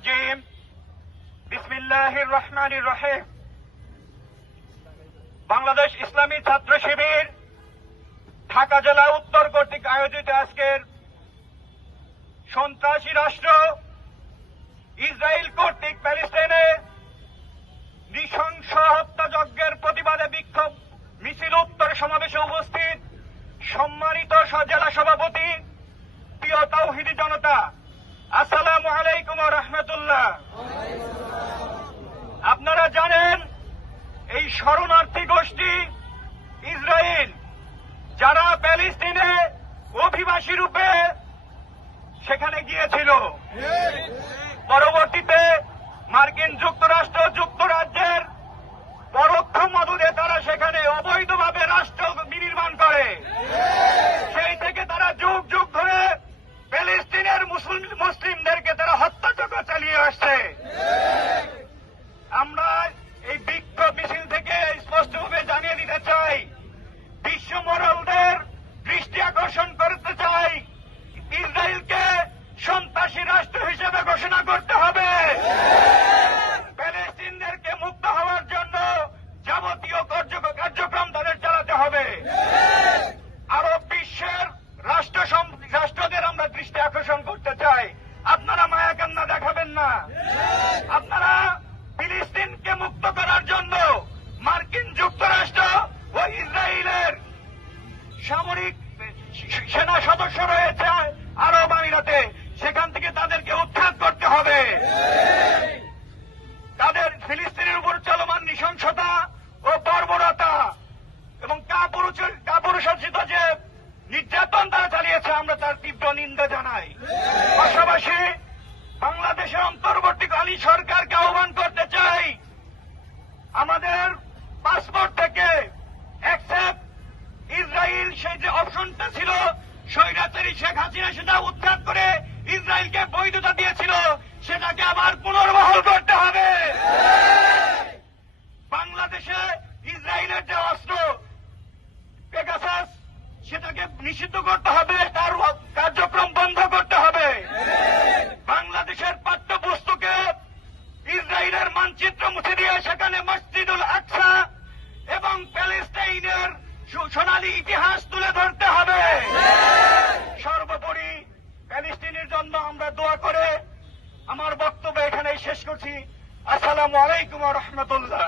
الرجيم بسم الله الرحمن الرحيم বাংলাদেশ ইসলামী ছাত্র শিবির ঢাকা জেলা উত্তর কর্তৃক আয়োজিত আজকের সন্ত্রাসী রাষ্ট্র ইসরায়েল কর্তৃক প্যালেস্টাইনে নৃশংস হত্যাযজ্ঞের প্রতিবাদে বিক্ষোভ মিছিল উত্তর সমাবেশে উপস্থিত সম্মানিত জেলা সভাপতি, প্রিয় তাওহীদি জনতা, আসসালামু আলাইকুম ওয়া রাহমাতুল্লাহ। আপনারা জানেন এই শরণার্থী গোষ্ঠী ইসরায়েল যারা প্যালেস্টাইনে অভিবাসী রূপে সেখানে গিয়েছিল, পরবর্তীতে মার্কিন যুক্তরাষ্ট্র যুক্তরাজ্যের পরোক্ষ মদদে তারা সেখানে অবৈধভাবে রাষ্ট্র বিনির্মাণ করে। সেই থেকে তারা যুগ যুগ ধরে প্যালেস্টাইনের মুসলিমদেরকে তারা হত্যাযজ্ঞ চালিয়ে আসছে। আমরা এই বিক্ষোভ মিছিল থেকে স্পষ্টভাবে জানিয়ে দিতে চাই, বিশ্ব মোড়লদের দৃষ্টি আকর্ষণ করতে চাই, ইসরায়েলকে সন্ত্রাসী রাষ্ট্র হিসেবে ঘোষণা করতে হবে। প্যালেস্টাইনদেরকে মুক্ত হওয়ার জন্য যাবতীয় কার্যক্রম তাদের চালাতে হবে। আরব বিশ্বের রাষ্ট্রদের আমরা দৃষ্টি আকর্ষণ করতে চাই, আপনারা মায়া কান্না দেখাবেন না। আপনারা ফিলিস্তিনকে মুক্ত করার জন্য মার্কিন যুক্তরাষ্ট্র ও ইসরায়েলের সামরিক সেনা সদস্য রয়েছে আরব আমিরাতে, সেখান থেকে তাদেরকে উৎখাত করতে হবে। তাদের ফিলিস্তিনের উপর চলমান নৃশংসতা ও বর্বরতা এবং কাপুরুষোচিত যে নির্যাতন তারা চালিয়েছে, আমরা তার তীব্র নিন্দা জানাই। পাশাপাশি বাংলাদেশের অন্তর্বর্তীকালীন সরকারকে আহ্বান করতে চাই, আমাদের পাসপোর্ট থেকে অ্যাকসেপ্ট ইসরায়েল সেই যে অপশনটা ছিল, স্বৈরাচারী শেখ হাসিনা সেটা উৎখাত করে ইসরায়েলকে বৈধতা দিয়েছিল, সেটাকে আবার পুনর্বহাল করতে হবে। বাংলাদেশে ইসরায়েলের যে অস্ত্র পেগাসাস সেটাকে নিষিদ্ধ করতে হবে, তার কার্যক্রম বন্ধ করতে হবে। বাংলাদেশের পাঠ্যপুস্তকে ইসরায়েলের মানচিত্র মুছে দিয়ে সেখানে মসজিদুল আকসা এবং প্যালেস্টাইনের সোনালী ইতিহাস তুলে ধরতে হবে। সর্বোপরি প্যালেস্টাইনের জন্য আমরা দোয়া করে আমার বক্তব্য এখানেই শেষ করছি। আসসালামু আলাইকুম ওয়া রাহমাতুল্লাহ।